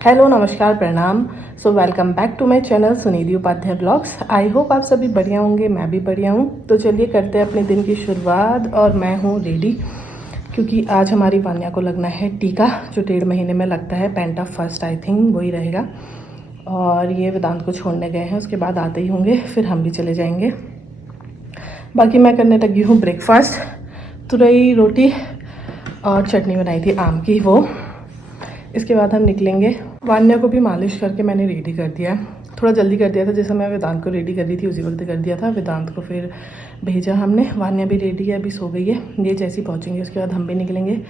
Hello नमस्कार प्रणाम। So welcome back to my channel Suniti Upadhyay vlogs. I hope आप सभी बढ़िया होंगे, मैं भी बढ़िया हूँ। तो चलिए करते हैं अपने दिन की शुरुआत और मैं हूँ रेडी क्योंकि आज हमारी वान्या को लगना है टीका जो 1.5 महीने में लगता है। पेंटा फर्स्ट आई थिंक वही रहेगा। और ये वेदांत को छोड़ने गए हैं, उसके बाद आते ही होंगे, फिर हम भी चले जाएंगे। बाकी मैं करने लगी हूँ ब्रेकफास्ट। तुरई रोटी और चटनी बनाई थी आम की, वो। इसके बाद हम निकलेंगे। वान्या को भी मालिश करके मैंने रेडी कर दिया है। थोड़ा जल्दी कर दिया था, जैसे मैं वेदांत को रेडी कर दी थी उसी वक्त कर दिया था। वेदांत को फिर भेजा हमने। वान्या भी रेडी है, अभी सो गई है। ये जैसे ही पहुँचेंगे उसके बाद हम भी निकलेंगे।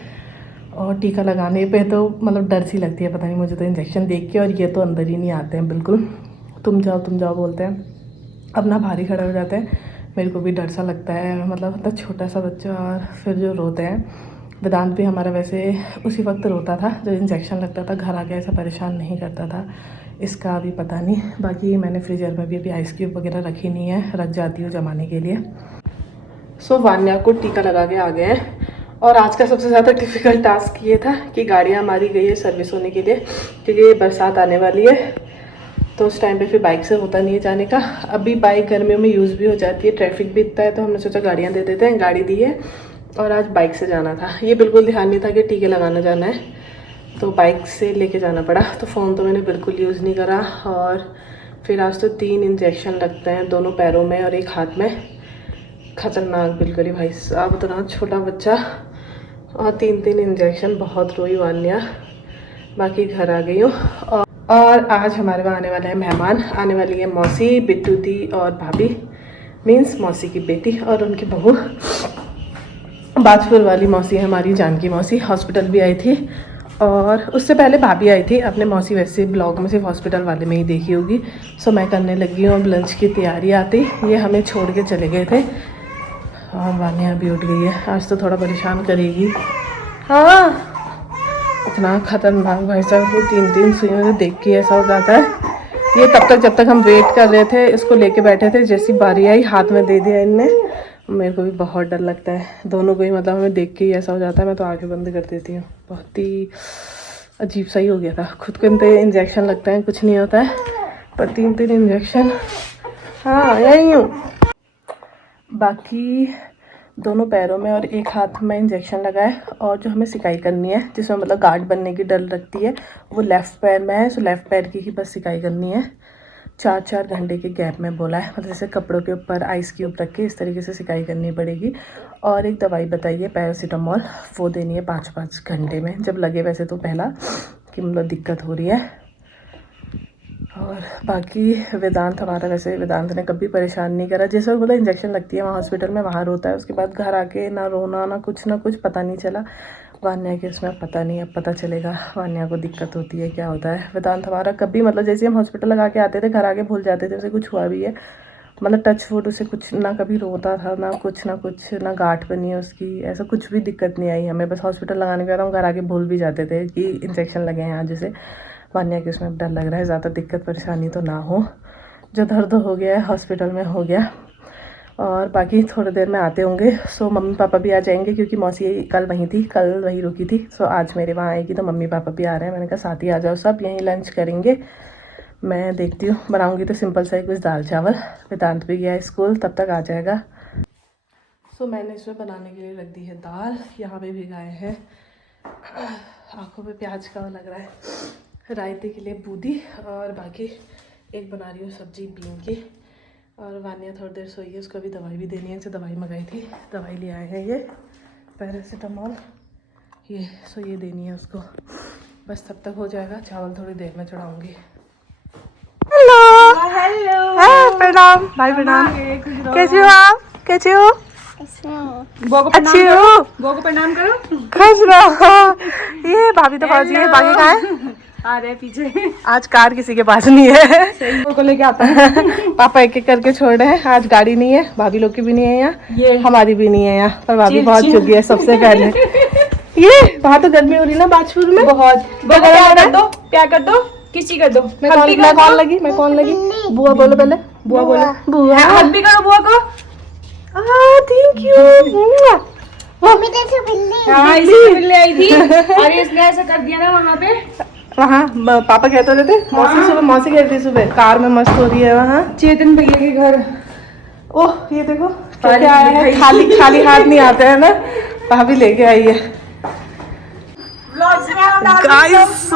और टीका लगाने पे तो मतलब डर सी लगती है, पता नहीं मुझे तो इंजेक्शन देख के। और ये तो अंदर ही नहीं आते हैं बिल्कुल, तुम जाओ बोलते हैं, अपना भारी खड़े हो जाते हैं। मेरे को भी डर सा लगता है, मतलब इतना छोटा सा बच्चा और फिर जो रोते हैं। वेदांत भी हमारा वैसे उसी वक्त रोता था जब इंजेक्शन लगता था, घर आके ऐसा परेशान नहीं करता था। इसका अभी पता नहीं। बाकी मैंने फ्रीजर में भी अभी आइस क्यूब वगैरह रखी नहीं है, रख जाती हूँ जमाने के लिए। सो वान्या को टीका लगा के आ गए हैं। और आज का सबसे ज़्यादा डिफ़िकल्ट टास्क ये था कि गाड़ियाँ हमारी गई है सर्विस होने के लिए, क्योंकि बरसात आने वाली है तो उस टाइम पे फिर बाइक से होता नहीं है जाने का। अभी बाइक गर्मियों में यूज़ भी हो जाती है, ट्रैफिक भी इतना है, तो हमने सोचा गाड़ियाँ दे देते हैं। गाड़ी दी है और आज बाइक से जाना था। ये बिल्कुल ध्यान नहीं था कि टीके लगाना जाना है, तो बाइक से लेके जाना पड़ा। तो फ़ोन तो मैंने बिल्कुल यूज़ नहीं करा। और फिर आज तो 3 इंजेक्शन लगते हैं, दोनों पैरों में और एक हाथ में। खतरनाक बिल्कुल ही भाई साहब, उतना छोटा बच्चा और 3 इंजेक्शन। बहुत रोई वान्या। बाकी घर आ गई हूँ। और आज हमारे वहाँ आने वाले हैं मेहमान। आने वाली है मौसी, बिट्टू दी और भाभी, मीन्स मौसी की बेटी और उनकी बहू। बाजपुर वाली मौसी है हमारी, जानकी मौसी। हॉस्पिटल भी आई थी और उससे पहले भाभी आई थी। अपने मौसी वैसे ब्लॉग में सिर्फ हॉस्पिटल वाले में ही देखी होगी। सो मैं करने लगी हूँ अब लंच की तैयारी। आती ये हमें छोड़ के चले गए थे। और वान्या भी उठ गई है, आज तो थोड़ा परेशान करेगी। हाँ, इतना खतरनाक भाई साहब, वो 3 सुइयों से देख के ऐसा हो जाता है। ये तब तक जब तक हम वेट कर रहे थे, इसको लेके बैठे थे, जैसी बारी आई हाथ में दे दिया इनने। मेरे को भी बहुत डर लगता है, दोनों को ही, मतलब हमें देख के ही ऐसा हो जाता है। मैं तो आंखें बंद कर देती हूँ। बहुत ही अजीब सा ही हो गया था। खुद को इनते इंजेक्शन लगता है, कुछ नहीं होता है, पर 3 इंजेक्शन। हाँ, यही हूँ। बाकी दोनों पैरों में और एक हाथ में इंजेक्शन लगा है। और जो हमें सिकाई करनी है, जिसमें मतलब गार्ड बनने की डर लगती है, वो लेफ़्ट पैर में है। सो लेफ़्ट पैर की ही बस सिकाई करनी है। 4-4 घंटे के गैप में बोला है, मतलब जैसे कपड़ों के ऊपर आइस क्यूब रख के इस तरीके से सिकाई करनी पड़ेगी। और एक दवाई बताई है पैरासीटामोल, वो देनी है 5-5 घंटे में, जब लगे वैसे तो पहला कि मतलब दिक्कत हो रही है। और बाकी वेदांत हमारा, वैसे वेदांत ने कभी परेशान नहीं करा। जैसे मतलब इंजेक्शन लगती है वहाँ हॉस्पिटल में, वहाँ रोता है, उसके बाद घर आके ना रोना ना कुछ पता नहीं चला। वान्या के उसमें पता नहीं, अब पता चलेगा वान्या को दिक्कत होती है क्या होता है। वेदांत हमारा कभी, मतलब जैसे हम हॉस्पिटल लगा के आते थे घर आके भूल जाते थे, उसे कुछ हुआ भी है, मतलब टच वुड, उसे कुछ ना कभी रोता था ना कुछ ना गांठ बनी है उसकी, ऐसा कुछ भी दिक्कत नहीं आई हमें। बस हॉस्पिटल लगाने के बाद हम घर आके भूल भी जाते थे कि इंजेक्शन लगे हैं आज। जैसे वान्या के उसमें डर लग रहा है, ज़्यादा दिक्कत परेशानी तो ना हो। जो दर्द हो गया है हॉस्पिटल में हो गया। और बाकी थोड़ी देर में आते होंगे। सो मम्मी पापा भी आ जाएंगे, क्योंकि मौसी कल वहीं थी, कल वहीं रुकी थी। सो आज मेरे वहाँ आएगी तो मम्मी पापा भी आ रहे हैं। मैंने कहा साथ ही आ जाओ, सब यहीं लंच करेंगे। मैं देखती हूँ, बनाऊँगी तो सिंपल सा ही कुछ दाल चावल। वेदांत भी गया है स्कूल, तब तक आ जाएगा। सो मैंने इसमें बनाने के लिए रख दी है दाल। यहाँ पे भिगाए हैं, आँखों पे प्याज का लग रहा है, रायते के लिए बूंदी। और बाकी एक बना रही हूँ सब्जी बीन की। और वान्या थोड़ी देर सोई है, उसको भी दवाई भी देनी है। इनसे दवाई मंगाई थी, दवाई ले आए हैं ये पैरासीटामोल, ये सो ये देनी है उसको। बस तब तक हो जाएगा। चावल थोड़ी देर में चढ़ाऊँगी। हेलो हेलो, प्रणाम भाई, प्रणाम। कैसे हो आप? कैसे हो? अच्छी हो? बुआ को प्रणाम करो। खुश रहो। ये भाभी तो पहुंची है, बाकी कहाँ है? आ रहे पीछे। आज कार किसी के पास नहीं है, सही को लेके आता है। पापा एक एक करके छोड़ रहे हैं। आज गाड़ी नहीं है, भाभी लोग की भी नहीं है यहाँ, ये हमारी भी नहीं है यहाँ, पर भाभी पहुंच चुकी है सबसे पहले। ये वहाँ तो गर्मी हो रही ना बाजपुर में बहुत। क्या कर दो किसी कर दो। मैं कौन लगी? बुआ बोलो पहले, बुआ बोलो। बुआ हग भी करो बुआ को। Thank you. मम्मी जैसे बिल्ली। हाँ, इसलिए बिल्ली आई थी और इसने ऐसा कर दिया ना वहाँ पे। वहाँ पापा कहते रहते मौसी सुबह, मौसी कहती थी सुबह कार में मस्त हो रही है वहाँ। चेतन भैया के घर। ओह ये देखो क्या आया है, खाली खाली हाथ नहीं आते हैं ना, भाभी लेके आई है। गाइस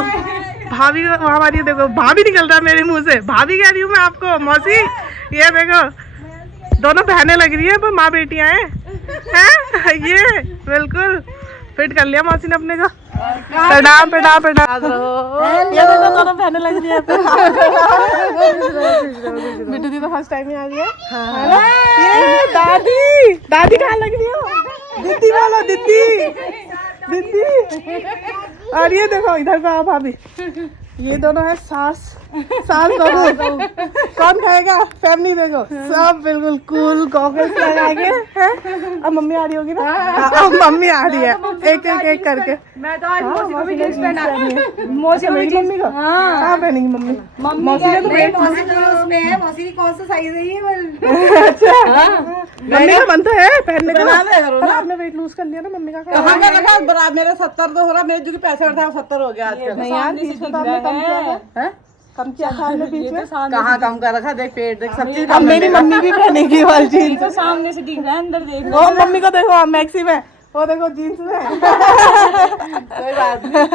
भाभी हमारी देखो, भाभी निकल रहा है मेरे मुंह से, भाभी कह रही हूँ मैं आपको, मौसी ये देखो दोनों बहनें लग रही है पर माँ बेटियां हैं। ये बिल्कुल फिट कर लिया मौसी ने अपने को। प्रणाम प्रणाम प्रणाम। ये देखो दोनों बहनें लग रही है। बिट्टू दी तो फर्स्ट टाइम ही आ रही है। ये दादी, दादी कहाँ लग रही हो? दीदी बोलो, दीदी दीदी। और ये देखो इधर को आओ भाभी, ये दोनों है सास बहू। कौन खाएगा? फैमिली देखो सब बिल्कुल कूल गॉगल्स लगा के हैं। अब मम्मी आ रही होगी ना? अब मम्मी आ रही है एक करके। मैं तो आज मौसी को भी जींस पहना है। मौसी को भी जींस। मम्मी को हाँ पहनेंगी मम्मी। मौसी ने तो वेट, उसमें है। मौसी की कौन सा साइज है ये? अच्छा मम्मी का मन तो है पहनने का। आपने वेट लूज कर लिया ना मम्मी का? कहाँ का लगा मेरा 70 तो हो रहा, मेरे जो पैसे बढ़ता है 70 हो गया आजकल। नहीं यार बीच में तो आपने कम किया है, कम किया था आपने बीच में। कहाँ कम कर रखा, देख पेट देख सब चीज। अब मेरी मम्मी भी पहनेगी वाली जीन्स। तो सामने से दिख रहा है, अंदर देख। वो मम्मी को देखो मैक्सी में, वो देखो जीन्स में। कोई बात नहीं।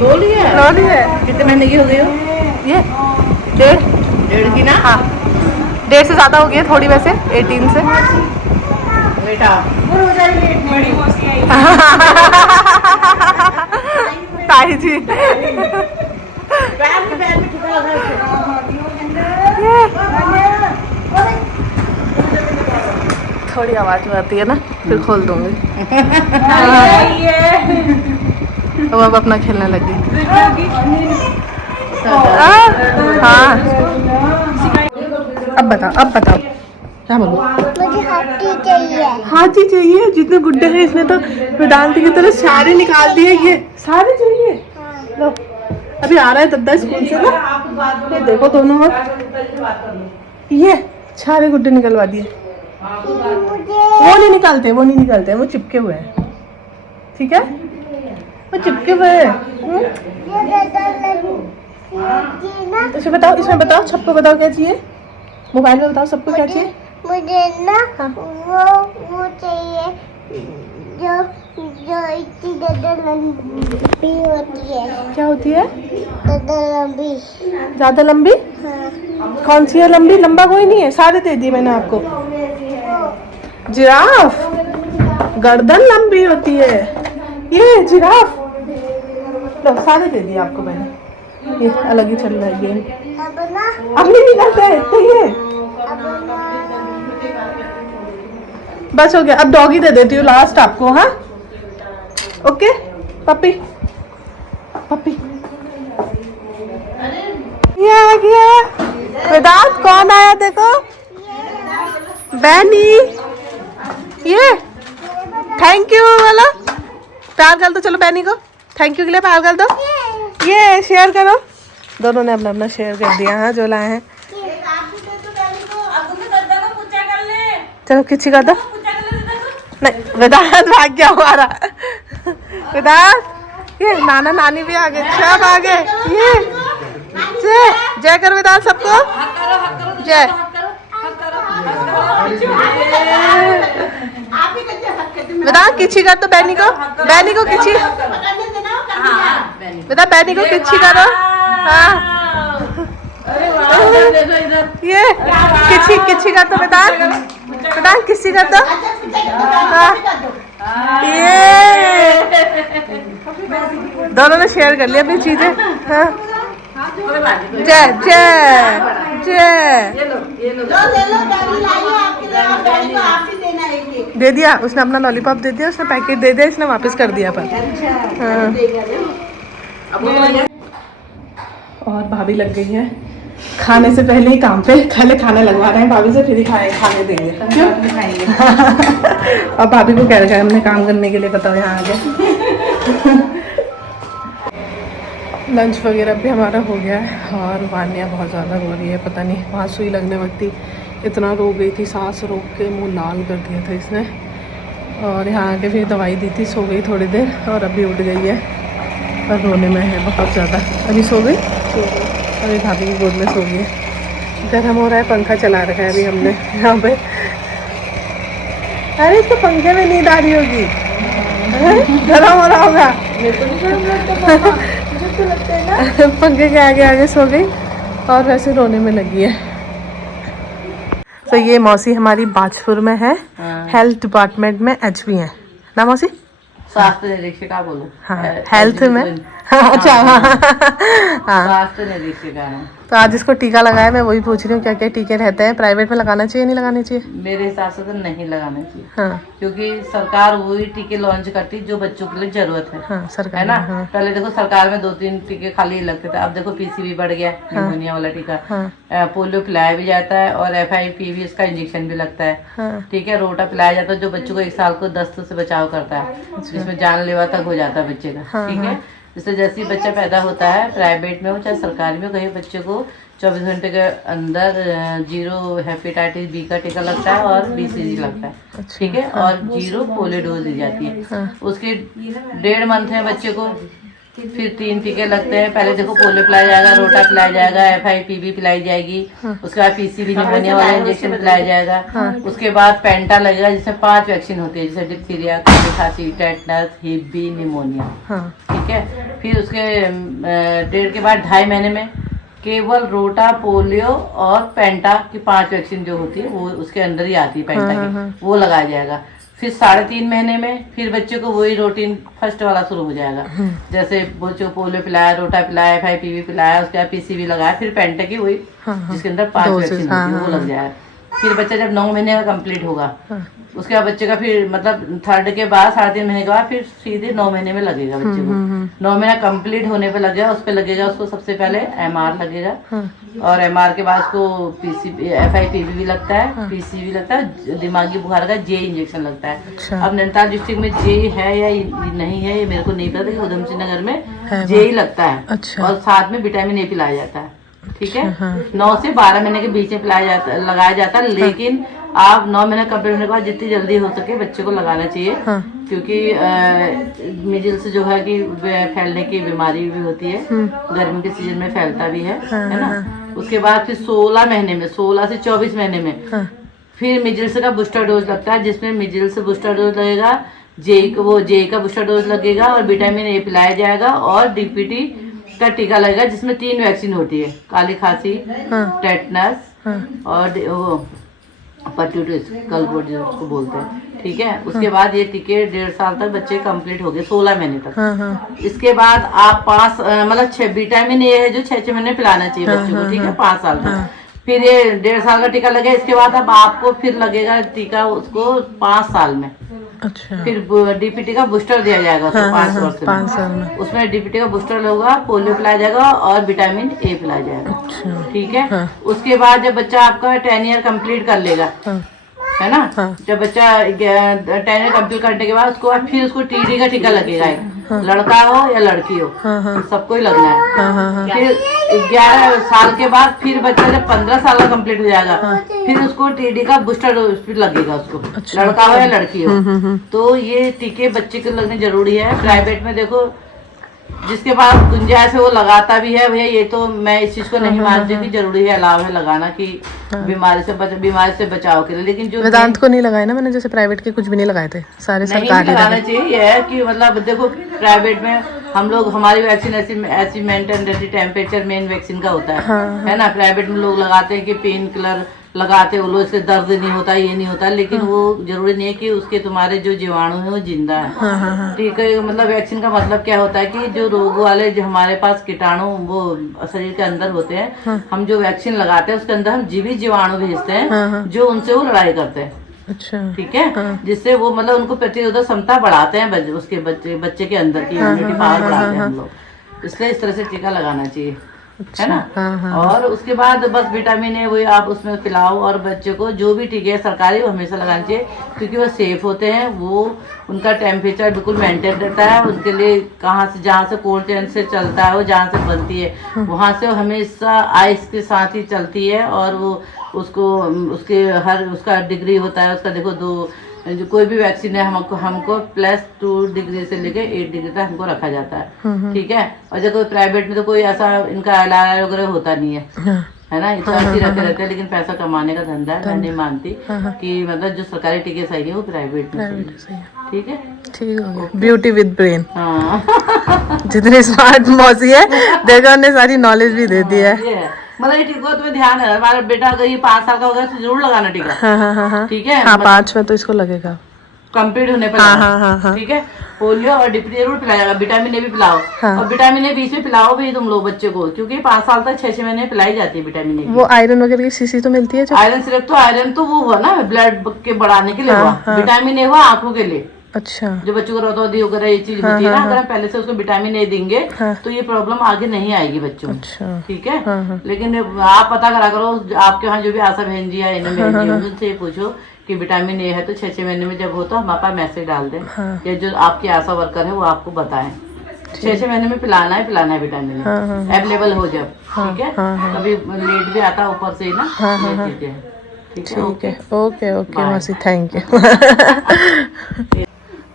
लोली है कितने महीने की हो गई हो? ये 1.5 की ना? हाँ 1.5 से ज्यादा हो गई है थोड़ी, वैसे 18 से। बेटा बड़ी मौसी आई। ताई जी थोड़ी आवाज आती है ना, फिर खोल दूंगी। अब अपना खेलने लगी। हाँ अब बताओ क्या बोलूं? मुझे हाथी चाहिए। हाथी चाहिए? जितने गुड्डे हैं इसने तो वेदांत की तरह सारे निकाल दिए। ये सारे चाहिए? लो अभी आ रहा है दद्दा स्कूल से ना, ये देखो दोनों ये सारे गुड्डे निकलवा दिए। वो नहीं निकालते, वो चिपके हुए हैं। ठीक है वो चिपके हुए हैं। इसमें बताओ सबको बताओ क्या चाहिए, मोबाइल में बताओ सबको क्या चाहिए। मुझे ना वो चाहिए जो इतनी ज़्यादा लंबी होती है। क्या होती है? ज़्यादा लंबी। ज़्यादा लंबी? कौन सी है लंबी? लंबा कोई नहीं है, सारे दे दिए मैंने आपको। जिराफ, गर्दन लंबी होती है ये जिराफ। लो सारे दे दिए आपको मैंने। ये अलग ही चल रहा है गेम। अब नहीं निकलते हैं तो ये बस हो गया। अब डॉगी दे देती हूँ लास्ट आपको। हाँ ओके पप्पी ये आ गया। वेदांत कौन आया देखो, बैनी। ये थैंक यू बोलो, प्यार कर दो। चलो बैनी को थैंक यू के लिए प्यार कर दो। ये शेयर करो, दोनों ने अपना अपना शेयर कर दिया। हाँ जो लाए हैं। चलो किसी का दो। नहीं वेदांत भाग गया हमारा। वेदांत ये नाना नानी भी आ गए, सब आ गए। ये जय जय कर वेदांत सबको जय। वेदांत किसी कर तो बैनी को किसी। वेदांत बैनी को किसी करो। हाँ ये किसी का तो वेदांत किसी का तो। हाँ ये दोनों ने शेयर कर लिया अपनी चीजें। हाँ जय जय जय दे दिया उसने, अपना लॉलीपॉप दे दिया उसने, पैकेट दे दिया इसने, वापस कर दिया पर। हाँ और भाभी लग गई है खाने से पहले ही काम पे। पहले खाने लगवा रहे हैं भाभी से, फिर ही खाने देंगे। क्यों? और भाभी को कह रहे हैं हमने काम करने के लिए, बताओ यहाँ आ गए। लंच वगैरह भी हमारा हो गया है और वानिया बहुत ज़्यादा रो रही है। पता नहीं वहाँ सुई लगने वक्त ही इतना रो गई थी, सांस रोक के मुंह लाल कर दिया था इसने। और यहाँ आके फिर दवाई दी थी, सो गई थोड़ी देर और अभी उठ गई है। और रोने में है बहुत ज़्यादा। अभी सो गई, अभी भाभी की गोद में सो गई है। गर्म हो रहा है, पंखा चला रखा है अभी हमने यहाँ पे। अरे इसको पंखे में नींद आ रही होगी, गर्म हो रहा होगा। पंखे के आगे आगे सो गई और वैसे रोने में लगी है। तो ये मौसी हमारी बाजपुर में है, हेल्थ डिपार्टमेंट में एचपी है ना मौसी? स्वास्थ्य निरीक्षिका बोलो। हाँ, हेल्थ में। अच्छा, हाँ, स्वास्थ्य निरीक्षिका है। तो आज इसको टीका लगाया, मैं वही पूछ रही हूँ क्या क्या टीके रहते हैं, प्राइवेट में लगाना चाहिए नहीं लगाना चाहिए? मेरे हिसाब से तो नहीं लगाना चाहिए। हाँ क्योंकि सरकार वही टीके लॉन्च करती जो बच्चों के लिए जरूरत है। हाँ, सरकार है ना। हाँ, पहले देखो सरकार में 2-3 टीके खाली लगते थे, अब देखो पीसीवी बढ़ गया, निमोनिया वाला टीका। हाँ, पोलियो पिलाया भी जाता है और FIPV इसका इंजेक्शन भी लगता है। हाँ, ठीक है, रोटा पिलाया जाता है जो बच्चों को 1 साल को दस्त से बचाव करता है, जिसमें जानलेवा तक हो जाता है बच्चे का। ठीक है, इसलिए जैसे ही बच्चा पैदा होता है, प्राइवेट में हो चाहे सरकारी में हो, कहीं बच्चे को 24 घंटे के अंदर 0 हेपेटाइटिस B का टीका लगता है और BCG लगता है। ठीक है, और 0 पोलियो डोज दी जाती है। उसके 1.5 मंथ में बच्चे को फिर 3 टीके लगते हैं। पहले देखो पोलियो पिलाया जाएगा, रोटा पिलाया जाएगा, FIPV पिलाई जाएगी, उसके बाद PCV निमोनिया वाला इंजेक्शन पिलाया जाएगा, उसके बाद पेंटा लगेगा जिसमें 5 वैक्सीन होती है, जैसे डिप्थीरिया, खांसी, टेटनस, हिप बी, निमोनिया। ठीक है, फिर उसके 1.5 के बाद 2.5 महीने में केवल रोटा, पोलियो और पेंटा की 5 वैक्सीन जो होती है वो उसके अंदर ही आती है, पेंटा की, वो लगाया जाएगा। फिर 3.5 महीने में फिर बच्चे को वही रूटीन फर्स्ट वाला शुरू हो जाएगा, जैसे बच्चों को पोलियो पिलाया, रोटा पिलाया, FIPV पिलाया, उसके बाद PCV लगाया, फिर पेंटा की वही जिसके अंदर 5 वैक्सीन होती है वो लग जाएगा। फिर बच्चा जब 9 महीने का कंप्लीट होगा, उसके बाद बच्चे का फिर मतलब 3rd के बाद 3.5 महीने के बाद फिर सीधे 9 महीने में लगेगा बच्चे को। 9 महीना कंप्लीट होने पे लगेगा, उस पे लगेगा उसको सबसे पहले MR लगेगा, और MR के बाद उसको FIPV भी लगता है, PCV लगता है, दिमागी बुखार का J इंजेक्शन लगता है। अब नैनीताल डिस्ट्रिक्ट में J है या नहीं है ये मेरे को नहीं पता, लेकिन उधम सिंह नगर में J ही लगता है। और साथ में विटामिन A पिलाया जाता है। ठीक है, 9 से 12 महीने के बीच में लगाया जाता है, लेकिन आप 9 महीने कंप्लीट होने के बाद जितनी जल्दी हो सके बच्चे को लगाना चाहिए। क्योंकि मिजिल्स जो है कि फैलने की बीमारी भी होती है, गर्मी के सीजन में फैलता भी है ना। उसके बाद फिर 16 महीने में, 16 से 24 महीने में फिर मिजिल्स का बूस्टर डोज लगता है, जिसमें मिजिल्स बूस्टर डोज लगेगा, J का बूस्टर डोज लगेगा, और विटामिन A पिलाया जाएगा, और DPT का टीका लगेगा, जिसमें 3 वैक्सीन होती है, काली खांसी, टेटनस और हेपेटाइटिस कलबोट जिसको बोलते हैं। ठीक है, उसके बाद ये टीके 1.5 साल तक बच्चे कंप्लीट हो गए, 16 महीने तक। इसके बाद आप 5 मतलब विटामिन A है जो 6 महीने पिलाना चाहिए बच्चों को। ठीक है, 5 साल तक। फिर ये 1.5 साल का टीका लगेगा, इसके बाद अब आपको फिर लगेगा टीका उसको 5 साल में। अच्छा, फिर DPT का बूस्टर दिया जाएगा उसको 5 वर्ष 5 साल में। उसमें DPT का बूस्टर होगा, पोलियो पिलाया जाएगा और विटामिन A पिलाया जाएगा। अच्छा, ठीक है, उसके बाद जब बच्चा आपका 10 ईयर कंप्लीट कर लेगा, है ना, जब बच्चा 10 ईयर कंप्लीट करने के बाद उसको फिर उसको TD का टीका लगेगा, लड़का हो या लड़की हो, सबको ही लगना है। फिर 11 साल के बाद फिर बच्चा जब 15 साल का कंप्लीट हो जाएगा, फिर उसको TD का बूस्टर डोज लगेगा उसको, लड़का हो या लड़की हो। तो ये टीके बच्चे को लगने जरूरी है। प्राइवेट में देखो जिसके पास गुंजाइश है वो लगाता भी है भैया, ये तो मैं इस चीज को नहीं मानती कि जरूरी है, अलाव है लगाना कि बीमारी से बचाव के लिए। लेकिन जो वेदांत को नहीं लगाए ना मैंने, जैसे प्राइवेट के कुछ भी नहीं लगाए थे, सारे सरकारी लगाना चाहिए। ये है कि मतलब देखो प्राइवेट में हम लोग, हमारी वैक्सीन ऐसी मेंटेन रहती, टेम्परेचर मेन वैक्सीन का होता है ना। प्राइवेट में लोग लगाते हैं कि पेन किलर लगाते, वो लोग इससे दर्द नहीं होता, ये नहीं होता, लेकिन वो जरूरी नहीं है कि उसके तुम्हारे जो जीवाणु है वो जिंदा है। ठीक है, मतलब वैक्सीन का मतलब क्या होता है कि जो रोग वाले जो हमारे पास कीटाणु वो शरीर के अंदर होते हैं, हम जो वैक्सीन लगाते हैं उसके अंदर हम जीवित जीवाणु भेजते हैं जो उनसे वो लड़ाई करते हैं। अच्छा, ठीक है, जिससे वो मतलब उनको प्रतिरोधक क्षमता बढ़ाते हैं, उसके बच्चे के अंदर की इम्यूनिटी पावर बढ़ाते हैं हम लोग। इसलिए इस तरह से टीका लगाना चाहिए। है ना। और उसके बाद बस विटामिन ए वही आप उसमें पिलाओ, और बच्चे को जो भी टीके सरकारी वो हमेशा लगाना चाहिए, क्योंकि वो सेफ होते हैं, वो उनका टेम्परेचर बिल्कुल मेंटेन रहता है। उनके लिए कहाँ से, जहाँ से कोल्ड चेन से चलता है, वो जहाँ से बनती है वहाँ से हमेशा आइस के साथ ही चलती है, और वो उसको उसके हर उसका डिग्री होता है उसका, देखो 2 जो कोई भी वैक्सीन है हमको +2 डिग्री से लेके 8 डिग्री तक हमको रखा जाता है, ठीक है। और जब कोई प्राइवेट में तो कोई ऐसा इनका इलाज वगैरह होता नहीं है, है ना, इतना अच्छी रखे रहते हैं, लेकिन पैसा कमाने का धंधा है। मैं नहीं मानती कि मतलब जो सरकारी टीके सही है वो प्राइवेट में सही है, ठीक है। ठीक हो गया, ब्यूटी विद ब्रेन। हाँ जितनी स्मार्ट मौसी है देखो, उन्हें सारी नॉलेज भी दे दी है। ये है, मतलब ये टीका तुम्हें ध्यान है, हमारा बेटा अगर ये 5 साल का होगा तो जरूर लगाना टीका, हाँ ठीक है। हाँ 5 में तो इसको लगेगा कंप्लीट होने पर हाँ, ठीक है। पोलियो और डिप्थीरिया जरूर पिलाया जाएगा, विटामिन ए भी पिलाओ, और विटामिन ए बीच में पिलाओ भी तुम लोग बच्चे को, क्योंकि 5 साल तक 6 महीने पिलाई जाती है विटामिन ए। वो आयरन वगैरह की शीशी तो मिलती है जो? आयरन सिर्फ तो आयरन तो वो हुआ ना ब्लड के बढ़ाने के लिए हुआ, विटामिन ए हुआ आंखों के लिए। अच्छा, जो बच्चों को रतौंधी वगैरह ये चीज होती है ना, अगर हम पहले से उसको विटामिन ए देंगे तो ये प्रॉब्लम आगे नहीं आएगी बच्चों में, ठीक है। लेकिन आप पता करा करो, आपके यहाँ जो भी आशा बहन जी या इन्हें बहन जी होंगे उनसे पूछो कि विटामिन ए है तो 6 महीने में जब हो तो हमारे पास मैसेज डाल दें, या जो आपकी आशा वर्कर है वो आपको बताएं 6 महीने में पिलाना है विटामिन ए अवेलेबल हो जब, ठीक है। कभी लेट भी आता है ऊपर से ना, ये चीजें हैं, ठीक है। ओके मौसी, थैंक यू।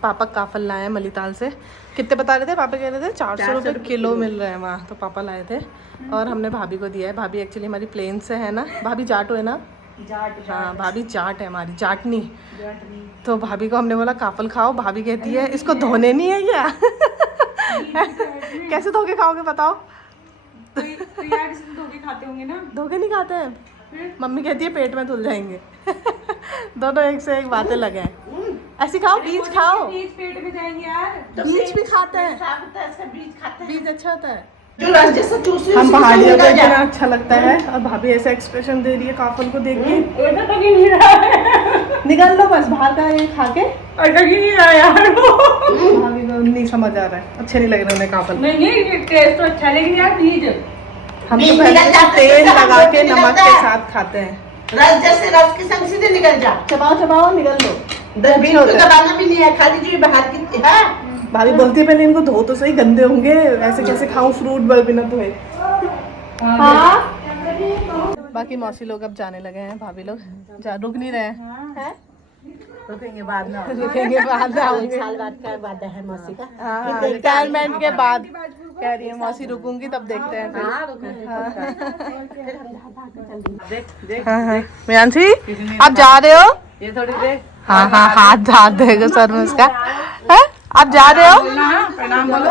पापा काफल लाए हैं मलीताल से। कितने बता रहे थे पापा? कह रहे थे 400 रुपये किलो मिल रहे हैं वहाँ, तो पापा लाए थे और हमने भाभी को दिया है। भाभी एक्चुअली हमारी प्लेन से है ना, भाभी जाटो है ना? हाँ भाभी जाट है हमारी, जाटनी। तो भाभी को हमने बोला काफल खाओ, भाभी कहती है इसको धोने नहीं है क्या? कैसे धो के खाओगे बताओ? धोके खाते होंगे ना? धोके नहीं खाते हैं, मम्मी कहती है पेट में धुल जाएंगे। दोनों एक से एक बातें लगे हैं। ऐसी खाओ, बीज खाओ, बीज पेट में जाएंगे यार। बीज भी खाते हैं, बीज अच्छा होता है। हम हम पहाड़ियों को इतना अच्छा लगता है और भाभी ऐसा एक्सप्रेशन दे रही है काफल को देख के। निकल लो बस बाहर का ये खा के। भाभी को नहीं समझ आ रहा है, अच्छे नहीं लग रहे उन्हें काफल। नहीं टेस्ट तो अच्छा, लेकिन यार बीज हम तो पहले तेल लगा के नमक के साथ खाते हैं। रस जैसे रस की संग सीधे निकल जा। चबाओ निकल लो। दरबीन को दबाना भी नहीं है, खाली जो बाहर की है। भाभी बोलती है पहले इनको धो तो सही, गंदे होंगे, ऐसे कैसे खाऊं फ्रूट बिना धोए। बाकी मौसी लोग अब जाने लगे हैं, भाभी लोग रुक नहीं रहे हैं। रुकेंगे बाद में, आएंगे साल बाद का वादा है मौसी का। हाँ, रिटायरमेंट के बाद कह रही है मौसी रुकूंगी तब देखते हैं फिर। हाँ। मियांशी आप जा रहे हो? ये थोड़ी देर हाँ हाथ देगा सर में उसका। है? आप जा रहे हो? प्रणाम बोलो,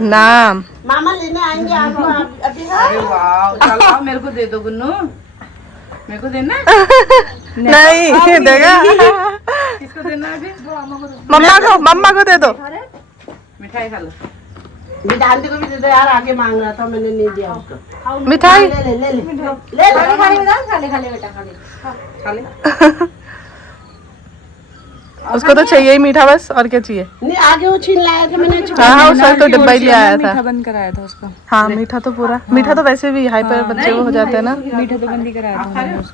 नाम मामा लेने आएंगे आपको अभी। अरे वाह, चलो आओ, मेरे को दे दो गुन्नू, मेरे को देना। नहीं देगा, किसको देना अभी? मम्मा को दे दो। मिठाई खा लो। विधानती को भी दे दो यार, आगे मांग रहा था मैंने नहीं दिया उसको। मिठाई ले खाले बेटा खाले। उसको तो चाहिए ही मीठा बस, और क्या चाहिए? नहीं आगे वो छीन लाया था मैंने। हाँ उस वक्त तो डिब्बा ही ले आया था। मीठा बंद कराया था उसका। हाँ मीठा तो पूरा, मीठा तो वैसे भी हाइपर बच्चे वो हो जाते हैं ना। मीठा तो बंद ही कराया था।